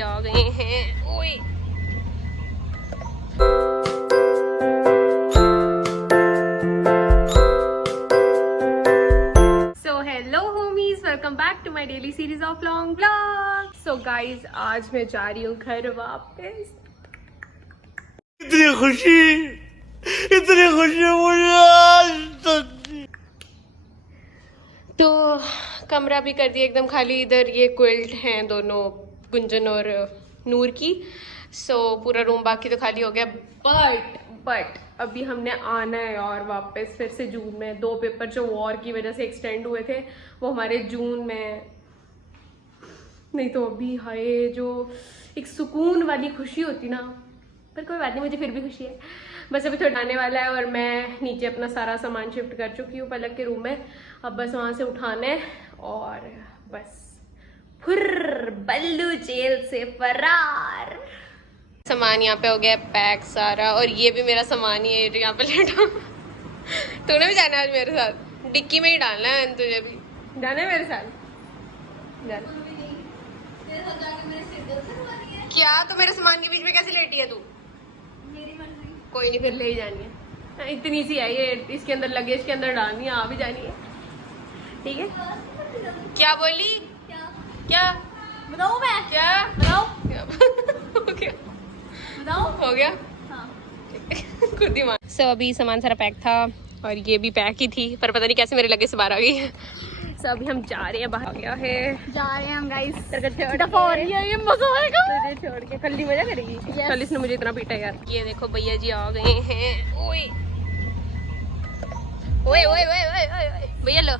आ गए हैं। ओए so hello homies, welcome back to my daily series of long vlog. So guys, आज मैं जा रही हूँ घर वापस। इतनी खुशी मुझे आज तो कमरा भी कर दिया एकदम खाली। इधर ये क्विल्ट हैं दोनों, गुंजन और नूर की। सो पूरा रूम बाकी तो खाली हो गया। बट अभी हमने आना है और वापस फिर से जून में। 2 पेपर जो वॉर की वजह से एक्सटेंड हुए थे वो हमारे जून में, नहीं तो अभी हाय जो एक सुकून वाली खुशी होती ना, पर कोई बात नहीं, मुझे फिर भी खुशी है। बस अभी थोड़ा आने वाला है और मैं नीचे अपना सारा सामान शिफ्ट कर चुकी हूँ पलक के रूम में। अब बस वहाँ से उठाना है और बस फुर्र बल्लू जेल से फरार। सामान यहाँ पे हो गया पैक सारा, और ये भी मेरा सामान ही है जो यहाँ पे लेटा। तूने भी जाना है आज मेरे साथ? डिक्की में ही डालना है तुझे भी। जाना है मेरे साथ? जाना क्या? तो मेरे सामान के बीच में कैसे लेटी है तू? कोई नहीं, फिर ले ही जानी है। इतनी सी है ये, इसके अंदर लगेज के अंदर डालनी है, आ भी जानी है। ठीक है। क्या बोली? क्या बताऊं मैं? क्या बताओ हो गया? बताओ हो गया? हाँ। खुद ही मान। सो अभी सामान सारा पैक था और ये भी पैक ही थी, पर पता नहीं कैसे मेरे लगे से बाहर आ गई है। सो अभी हम जा रहे हैं, बाहर आ गया है, जा रहे हैं हम गाइस। दफा हो रही है, ये मजा आएगा। तुझे छोड़ के कल मजा करेगी। कल इसने मुझे इतना पीटा यार। ये देखो भैया जी आ गए हैं। ओए ओए ओए ओए ओए ओए भैया लो,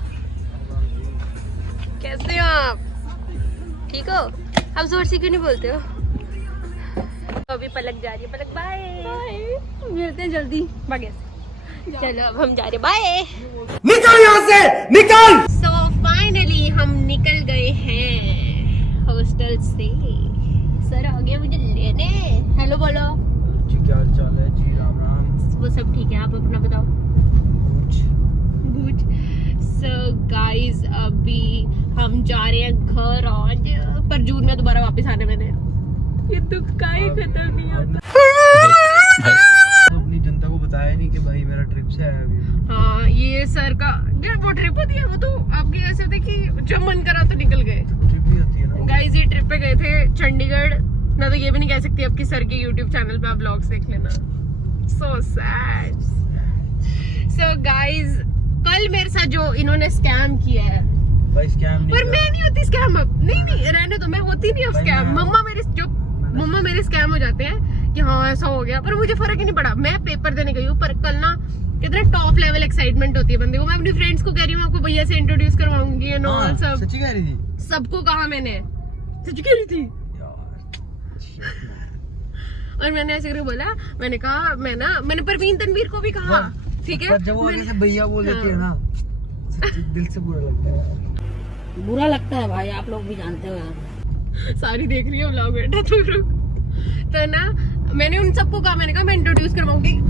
कैसे हो आप? ठीक हो? आप जोर से क्यों नहीं बोलते हो? तो अभी पलक जा रही है। पलक बाय, मिलते हैं जल्दी। भागे। चलो अब हम जा रहे, बाय। निकल यहाँ से निकल। सो फाइनली हम निकल गए हैं हॉस्टल से। सर आ गया मुझे लेने। हेलो बोलो जी, क्या हाल चाल है जी? राम राम। वो सब ठीक है, आप अपना बताओ। गुड। सो गाइस, अभी हम जा रहे हैं घर आज, पर जून में दोबारा वापस आने मैंने। ये दुख का ही खत्म नहीं होता। तो अपनी जनता को बताया नहीं कि भाई मेरा ट्रिप से आया अभी। हाँ, ये सर का यार वो ट्रिप होती है, वो तो आपके ऐसे होते कि जब मन करा तो निकल गए। ट्रिप ही होती है ना गाइस, ये ट्रिप पे गए थे चंडीगढ़। मैं तो ये भी नहीं कह सकती अब कि सर के YouTube चैनल पे आप व्लॉग्स देख लेना। So sad. सो गाइस, कल मेरे साथ जो इन्होंने स्कैम किया है, भाई स्कैम नहीं पर मैं नहीं होती स्कैम। अब नहीं रहने दो, मैं होती नहीं अब स्कैम। मम्मा मेरे स्कैम हो जाते हैं कि हाँ ऐसा हो गया, पर मुझे फर्क ही नहीं पड़ा। मैं पेपर देने गई हूँ, पर कल ना कितना टॉप लेवल एक्साइटमेंट होती है बंदे को। मैं अपनी फ्रेंड्स को कह रही हूँ आपको भैया से इंट्रोड्यूस करवाऊंगी एंड ऑल सब। सच्ची कह रही थी? सबको कहा मैंने, सच कह रही थी। और मैंने ऐसे करके बोला, मैंने कहा मैंने परवीन तनवीर को भी कहा। ठीक है, जब वो ऐसे भैया बोल देती है ना, दिल से बुरा लगता है। बुरा लगता है भाई, आप लोग भी जानते हो यार। सारी देख रही है व्लॉग बेटा, तू रुक। तो ना मैंने उन सबको कहा, मैंने कहा मैं इंट्रोड्यूस करवाऊंगी।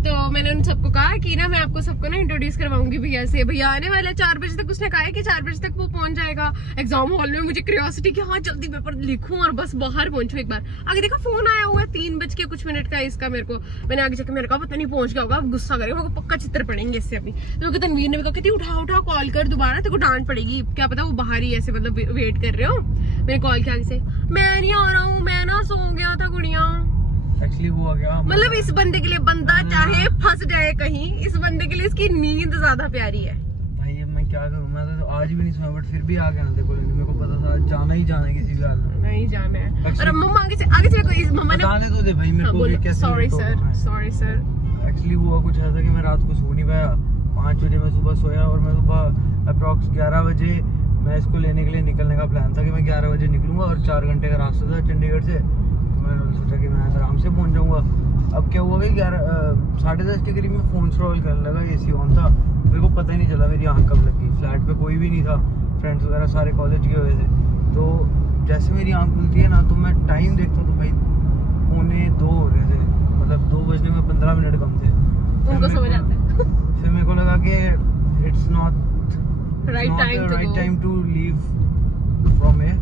तो मैंने उन सबको कहा कि ना मैं आपको सबको ना इंट्रोड्यूस करवाऊंगी भैया से। भैया आने वाला है 4 बजे तक, उसने कहा है कि 4 बजे तक वो पहुंच जाएगा एग्जाम हॉल में। मुझे क्यूरियोसिटी कि हाँ जल्दी पेपर लिखूं और बस बाहर पहुंचूं। एक बार आगे देखा फोन आया हुआ है 3 बज के कुछ मिनट का इसका मेरे को। मैंने आगे जाकर मेरे कहा पता नहीं पहुंच गया होगा, अब गुस्सा करेगा, मेरे को पक्का चित्र पड़ेंगे इससे अभी। तो तनवीर ने कहा कि उठा कॉल कर दोबारा, तेरे को डांट पड़ेगी, क्या पता वो बाहर ही ऐसे मतलब वेट कर रहे हो। मैंने कॉल किया आगे से, मैं नहीं आ रहा हूँ, मैं ना सो गया था गुड़िया। एक्चुअली हुआ क्या, मतलब इस बंदे के लिए, बंदा चाहे फंस जाए कहीं, इस बंदे के लिए इसकी नींद ज्यादा प्यारी है। भाई अब मैं क्या करूं, मैं तो आज भी नहीं सोया, बट फिर भी आ गया ना। देखो मेरे को पता था जाना ही जाना है किसी भी हाल में। नहीं जाना है। और मम्मा आगे से कोई मम्मा ने बताने तो दे भाई मेरे को कैसे। Sorry sir. एक्चुअली हुआ कुछ ऐसा कि मैं रात को सो नहीं पाया। 5 बजे मैं सुबह सोया और मैं सुबह अप्रॉक्स 11 बजे मैं इसको लेने के लिए निकलने का प्लान था कि मैं 11 बजे निकलूंगा और 4 घंटे का रास्ता था चंडीगढ़ से। मैंने सोचा कि मैं आराम से पहुंच जाऊंगा। अब क्या हुआ कि 10:30 के करीब में फ़ोन स्क्रॉल करने लगा, एसी ऑन था, मेरे को पता ही नहीं चला मेरी आंख कब लगी। फ्लैट पे कोई भी नहीं था, फ्रेंड्स वगैरह सारे कॉलेज गए हुए थे। तो जैसे मेरी आंख खुलती है ना, तो मैं टाइम देखता तो भाई 1:45 हो रहे थे, मतलब 2 बजने में 15 मिनट कम थे। उनको समझ आता है। फिर मेरे को लगा कि it's not right time to leave from here.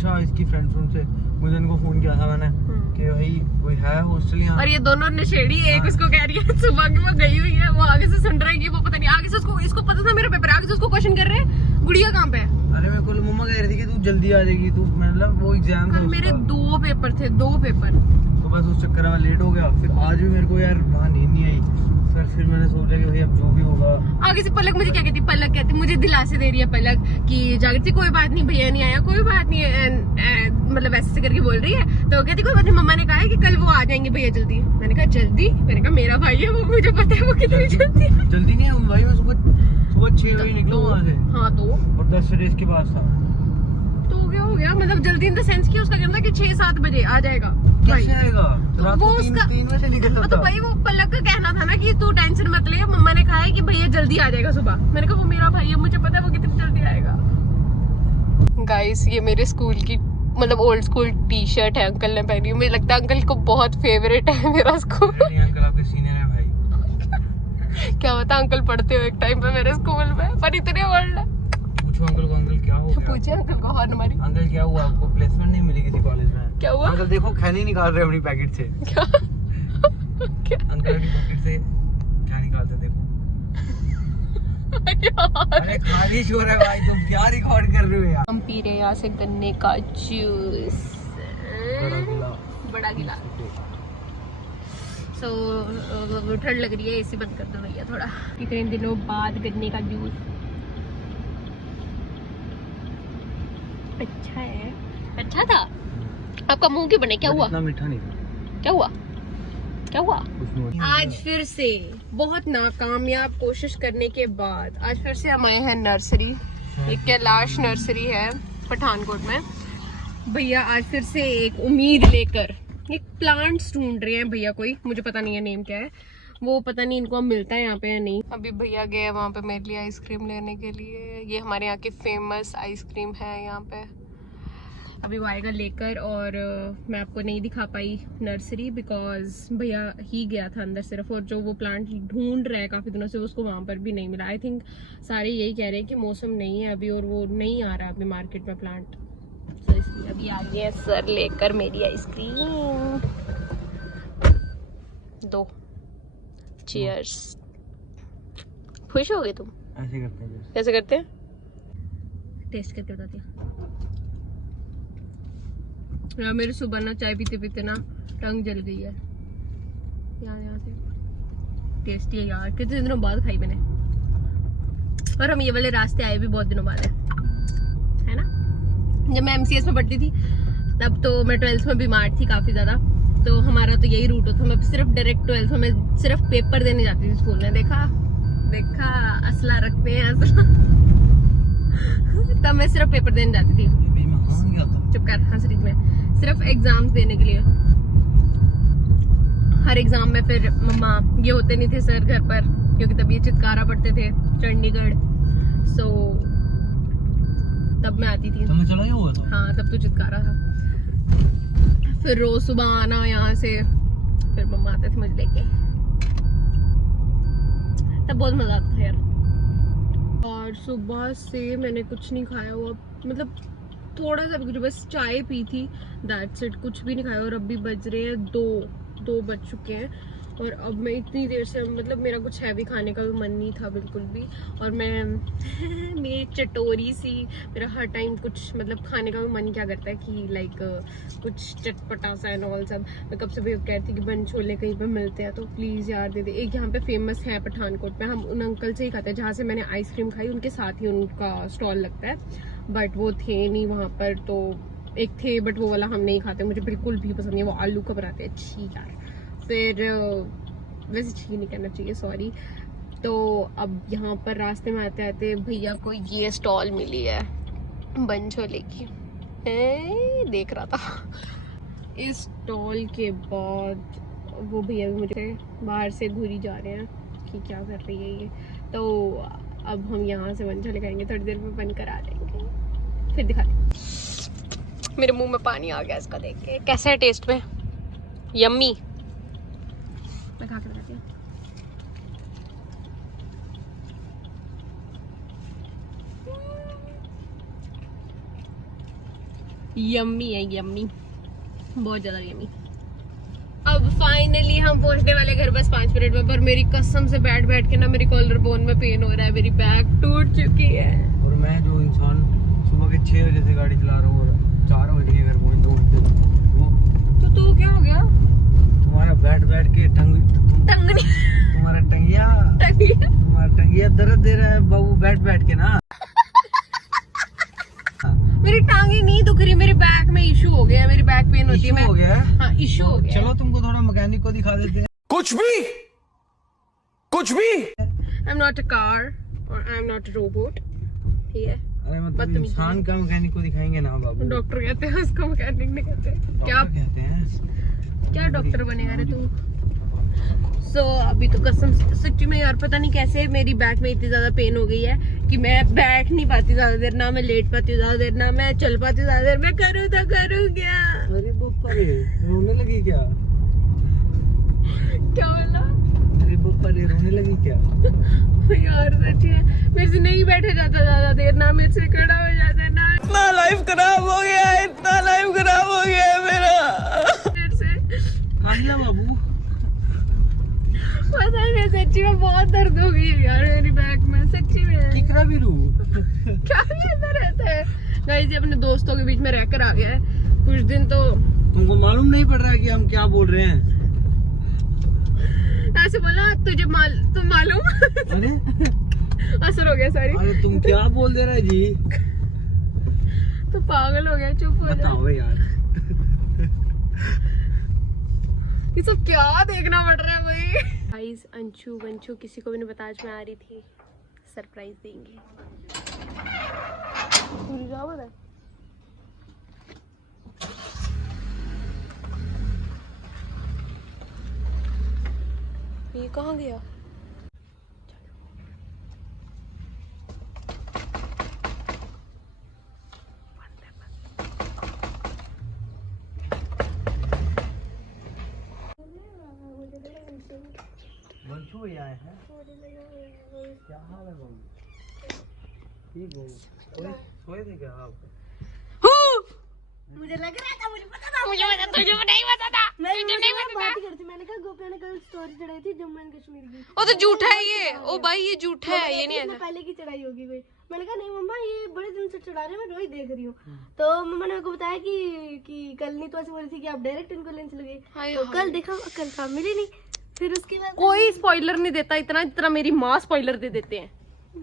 पूछा इसकी फ्रेंड्स से, मुझे इनको फोन किया था मैंने कि भाई कोई है हॉस्टल यहाँ। और ये दोनों नशेड़ी, एक उसको कह रही है सुबह की वो गई हुई है, वो आगे से सुन रहा है कि वो पता नहीं, आगे से उसको, इसको पता था मेरा पेपर, आगे से उसको क्वेश्चन कर रहे हैं गुड़िया कहाँ पे है। अरे मेरे को मम्मा कह रही थी कि तू जल्दी आ जाएगी, तू मतलब वो एग्जाम कल मेरे 2 पेपर थे, 2 पेपर, तो बस उस चक्कर में लेट हो गया। फिर आज भी मेरे को यार वहाँ नींद नहीं आई, फिर मैंने सोचा कि भाई अब जो भी होगा। आगे से पलक मुझे क्या कहती, पलक कहती मुझे दिलासे दे रही है पलक कि जागृति कोई बात नहीं, भैया नहीं आया, कोई बात नहीं, मतलब ऐसे करके बोल रही है। तो कहती कोई बात नहीं, मम्मा ने कहा है कि कल वो आ जाएंगे भैया जल्दी। मैंने कहा जल्दी, मैंने कहा मेरा भाई है वो, मुझे पता है वो कितनी जल्दी है। जल्दी नहीं है भाई, मैं सुबह 6 बजे निकला वहाँ से। हाँ तो और 10 बजे इसके पास था। तो क्या हो गया, मतलब जल्दी इन द सेंस कि उसका कहना था कि 6-7 बजे आ जाएगा। कैसे आएगा? रात वो को उसका 3 बजे निकल तो जाता। भाई वो पलक का कहना था ना कि तू टेंशन मत ले, मम्मा ने कहा है कि भैया जल्दी आ जाएगा सुबह। मैंने कहा वो मेरा भाई है, मुझे पता है वो कितनी जल्दी आएगा। गाइस ये मेरे स्कूल की मतलब ओल्ड स्कूल टी शर्ट है, अंकल ने पहनी। मुझे लगता है अंकल को बहुत फेवरेट है मेरा स्कूल। अंकल आपके सीनियर है भाई। क्या पता अंकल पढ़ते हो एक टाइम पे मेरे स्कूल में, पर इतने ओल्ड है। पूछो अंकल को, अंकल क्या हो गया? पूछे अंकल को, हॉर्न मारी। अंकल क्या हुआ, आपको प्लेसमेंट नहीं मिली किसी कॉलेज में? क्या हुआ? अंकल देखो खैनी निकाल रहे अपनी पैकेट से। क्या क्या अंकल अपनी पैकेट से क्या निकालते देखो। अरे खाली शोर है भाई, तुम क्या रिकॉर्ड कर रहे हो यार? हम पी रहे हैं यहाँ से गन्ने का जूस, बड़ा गिलास। सो ठंड लग रही है, एसी बंद कर दो भैया थोड़ा। इतने दिनों बाद गन्ने का जूस अच्छा है। अच्छा था? आपका मुंह क्यों बने, क्या हुआ? इतना मीठा नहीं था। क्या हुआ? क्या हुआ? कुछ नहीं। आज फिर से बहुत नाकामयाब कोशिश करने के बाद आज फिर से हम आए हैं नर्सरी। एक कैलाश नर्सरी है पठानकोट में। भैया आज फिर से एक उम्मीद लेकर एक प्लांट्स ढूंढ रहे हैं भैया, कोई मुझे पता नहीं है नेम क्या है वो, पता नहीं इनको मिलता है यहाँ पे या नहीं। अभी भैया गए वहाँ पे मेरे लिए आइसक्रीम लेने के लिए। ये हमारे यहाँ की फेमस आइसक्रीम है यहाँ पे। अभी वो आएगा लेकर, और मैं आपको नहीं दिखा पाई नर्सरी बिकॉज भैया ही गया था अंदर सिर्फ, और जो वो प्लांट ढूंढ रहे हैं काफ़ी दिनों से उसको वहाँ पर भी नहीं मिला। आई थिंक सारे यही कह रहे हैं कि मौसम नहीं है अभी और वो नहीं आ रहा अभी मार्केट में प्लांट, तो इसलिए अभी आ गए सर लेकर मेरी आइसक्रीम। दो चीयर्स। खुश हो गए तुम? ऐसे करते हैं जैसे। कैसे करते हैं? टेस्ट करके बताती हूँ यार। मेरी सुबह ना चाय पीते पीते ना टंग जल गई है यहाँ से। टेस्टी है यार, कितने दिनों बाद खाई मैंने। और हम ये वाले रास्ते आए भी बहुत दिनों बाद है ना। जब मैं MCS में पढ़ती थी तब तो मैं 12th में बीमार थी काफी ज्यादा, तो हमारा तो यही रूट होता। मैं सिर्फ डायरेक्ट 12th में सिर्फ पेपर देने जाती थी स्कूल में। देखा असला रखते हैं असला। तब मैं सिर्फ पेपर देने जाती थी। चुप कर, हंस रही में सिर्फ एग्जाम्स देने के लिए। हर एग्जाम में फिर मम्मा ये होते नहीं थे सर घर पर, क्योंकि तब ये चितकारा पढ़ते थे चंडीगढ़, सो तब मैं आती थी। तुम्हें चला ही हुआ था? हाँ तब तो चितकारा था। फिर रोज सुबह आना यहाँ से, फिर मम्मा आते थे मुझे लेके, तब बहुत मजा आता था यार। और सुबह से मैंने कुछ नहीं खाया हुआ, मतलब थोड़ा सा भी कुछ, बस चाय पी थी, दैट्स इट, कुछ भी नहीं खाया। और अभी बज रहे हैं 2 बज चुके हैं, और अब मैं इतनी देर से, मतलब मेरा कुछ हैवी खाने का भी मन नहीं था बिल्कुल भी। और मैं मेरी चटोरी सी, मेरा हर टाइम कुछ मतलब खाने का भी मन क्या करता है कि लाइक कुछ चटपटा सा एंड ऑल सब। मैं कब से भी कह रही थी कि बन छोले कहीं पर मिलते हैं तो प्लीज़ यार दे दे। एक यहाँ पे फेमस है पठानकोट में, हम उन अंकल से ही खाते हैं जहाँ से मैंने आइसक्रीम खाई, उनके साथ ही उनका स्टॉल लगता है, बट वो थे नहीं वहाँ पर। तो एक थे बट वो वाला हम नहीं खाते, मुझे बिल्कुल भी पसंद नहीं। वो आलू का बनाते हैं, छी यार। फिर वैसे छी नहीं करना चाहिए, सॉरी। तो अब यहाँ पर रास्ते में आते आते भैया को ये स्टॉल मिली है बन छोले की, देख रहा था। इस स्टॉल के बाद वो भैया भी मुझे बाहर से घूरी जा रहे हैं कि क्या कर रही है ये। तो अब हम यहाँ से बन छोले खाएंगे, थोड़ी देर में बन कर आ जाएंगे, फिर दिखाते। मेरे मुंह में पानी आ गया इसका देख के। कैसा है टेस्ट में? यम्मी। मैं खा के बताती हूँ। यम्मी है, यम्मी, बहुत ज्यादा यम्मी। अब फाइनली हम पहुंचने वाले घर बस 5 मिनट में, पर मेरी कसम से बैठ बैठ के ना मेरी कॉलर बोन में पेन हो रहा है, मेरी बैक टूट चुकी है। और मैं जो इंसान सुबह के 6 बजे से गाड़ी चला रहा हूँ और 4 बजे के घर पहुँच 2 घंटे, वो तो क्या हो गया? तुम्हारा बैठ बैठ के तुम्हारा टंगिया दर्द दे रहा है बाबू, बैठ बैठ के ना। मेरी टांगे नहीं दुख रही, मेरे बैक में इशू हो गया, मेरी बैक पेन होती है। हो गया है? हाँ, इशू हो गया। चलो तुमको थोड़ा मैकेनिक को दिखा देते हैं। कुछ भी I am not a car or I am not a robot. ठीक है, अरे मतलब इंसान का मैकेनिक को दिखाएंगे ना बाबू। डॉक्टर कहते हैं उसको, मैकेनिक नहीं कहते। क्या कहते हैं? क्या डॉक्टर बनेगा रे तू? सो अभी तो कसम सच्ची में यार पता नहीं कैसे मेरी बैक में इतनी ज्यादा पेन हो गई है कि मैं बैठ नहीं पाती ज्यादा देर, ना मैं लेट पाती ज्यादा देर, ना मैं चल पाती ज्यादा देर। मैं करूँ तो करूँ क्या? अरे बप्पा रे, रोने लगी क्या? क्या बोला? अरे बप्पा रे, रोने लगी क्या? यार सच्ची है, मेरे से नहीं बैठा जाता ज्यादा देर, ना मेरे से खड़ा हो जाता, ना इतना लाइफ खराब हो गया है, इतना लाइफ खराब हो गया है मेरा। मेरे से काहिला बाबू, पता नहीं सच्ची में बहुत दर्द हो गई है यार मेरी बैक में, सच्ची में। किकरा भी रू क्या ही ऐसा रहता है गाइस, ये अपने दोस्तों के बीच में रहकर आ गया है कुछ दिन, तो तुमको मालूम नहीं पड़ रहा है कि हम क्या बोल रहे हैं? ऐसे बोला तुझे तुम मालूम। अरे असर हो गया, सॉरी। अरे तुम क्या बोल दे रहे जी? तो पागल हो गया, चुप हो जा। बताओ यार, ये सब क्या देखना पड़ रहा है भाई। गाइस अंशु वंशु किसी को भी नहीं पता, आज मैं आ रही थी, सरप्राइज देंगे। ये कहाँ गया? वंशु भैया आए हैं। क्या हाल है बाबू? ठीक हो? सोए थे क्या आप? मुझे लग रहा था, मुझे पता था, मुझे तुझे नहीं पता था, मैं बात ही करती। मैंने कहा गोपिया ने कल स्टोरी चढ़ाई थी जम्मू एंड कश्मीर की। ओ तो झूठा है ये, ओ भाई ये झूठा है, ये नहीं है। पहले की चढ़ाई होगी कोई। मैंने कहा नहीं मम्मा, ये बड़े दिन से चढ़ा रहे हैं, मैं रोज देख रही हूँ। तो मम्मा ने मेरे को बताया कि कल नहीं तो ऐसे बोल रही थी कि आप डायरेक्ट इनको लेने चले गए। तो कल देखा, कल काम मिली नहीं। फिर उसके बाद कोई स्पॉइलर नहीं देता इतना जितना मेरी माँ स्पॉइलर दे देते हैं।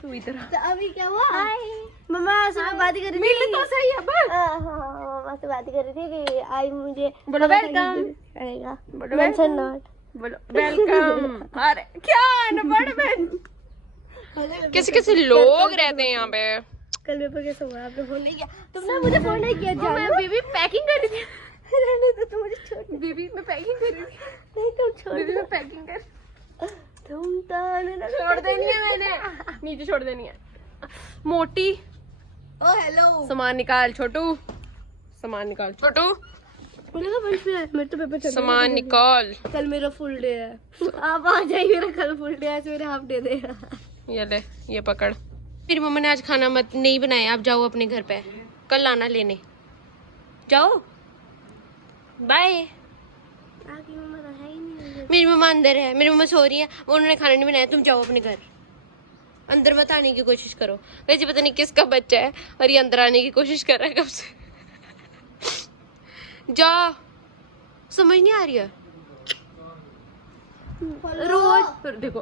तू इधर तो अभी क्या हुआ? मम्मा से मैं बात ही कर रही थी। मिल तो सही है बस। मम्मा से बात ही कर रही थी कि आई मुझे बोलो वेलकम, बोलो मेंशन नॉट, बोलो वेलकम। अरे क्या अनपढ़ में कैसे कैसे लोग रहते हैं यहाँ पे। कल पेपर कैसे हुआ? आपने फोन नहीं किया? तुमने मुझे फोन नहीं किया। मैं बेबी पैकिंग कर रही थी। रहने दो, तुम मुझे छोड़। बेबी मैं पैकिंग कर रही थी। नहीं तुम छोड़। बेबी मैं पैकिंग कर, तुम तो छोड़ देनी है मैंने, नीचे छोड़ देनी है। मोटी ओ हेलो, सामान निकाल छोटू, सामान निकाल छोटू, मुझे तो पंच है, मेरे तो पेपर चल रहा है। सामान निकाल। कल मेरा फुल डे है, आप आ जाइए। मेरा कल फुल डे है, मेरा हाफ डे दे। ये ले, ये पकड़। मेरी मम्मा ने आज खाना मत नहीं बनाया, आप जाओ अपने घर पे, कल आना लेने। जाओ, बाय। आपकी मम्मा तो है ही नहीं। मेरी मम्मा अंदर है, मेरी मम्मा सो रही है, उन्होंने खाना नहीं बनाया। तुम जाओ अपने घर, अंदर मत आने की कोशिश करो। वैसे पता नहीं किसका बच्चा है और ये अंदर आने की कोशिश कर रहा है कब से। जा, समझ नहीं आ रही है रोज। देखो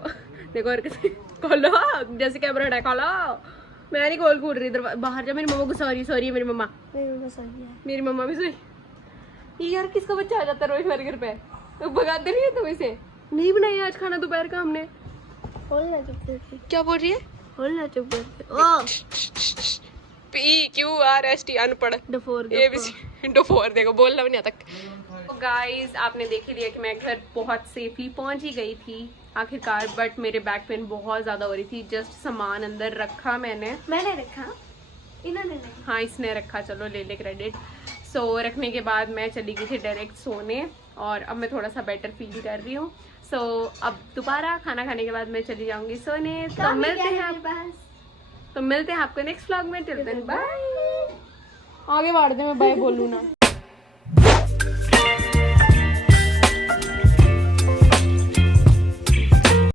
देखो और कैसे खोलो, जैसे कैमरा है, खोलो। मैं नहीं खोल कूद रही इधर, बाहर जा। मेरी मम्मा को सॉरी मेरी मम्मा, मेरी मम्मा भी सॉरी। यार किसका बच्चा आ जाता है रोज मेरे घर पे, तो भगाते नहीं है तुम इसे। नहीं बनाया आज खाना दोपहर का हमने। बोलना चुप करके, क्या बोल रही है? बोलना चुप करके। ओ PQRST अनपढ़, डफोर ABC डोफोर। देखो बोलना भी नहीं आता। तो गाइस आपने देख ही लिया कि मैं घर बहुत सेफली पहुंच ही गई थी आखिरकार, बट मेरे बैक पेन बहुत ज्यादा हो रही थी। जस्ट सामान अंदर रखा मैंने रखा, इन्होंने नहीं। हाँ इसने रखा, चलो ले ले क्रेडिट। सो रखने के बाद मैं चली गई थी डायरेक्ट सोने, और अब मैं थोड़ा सा बेटर फील कर रही हूँ। सो अब दोबारा खाना खाने के बाद मैं चली जाऊंगी सोने। तो मिलते हैं आपको नेक्स्ट व्लॉग में। Till then bye. आगे बाढ़ दे, मैं बाय बोलूँ ना।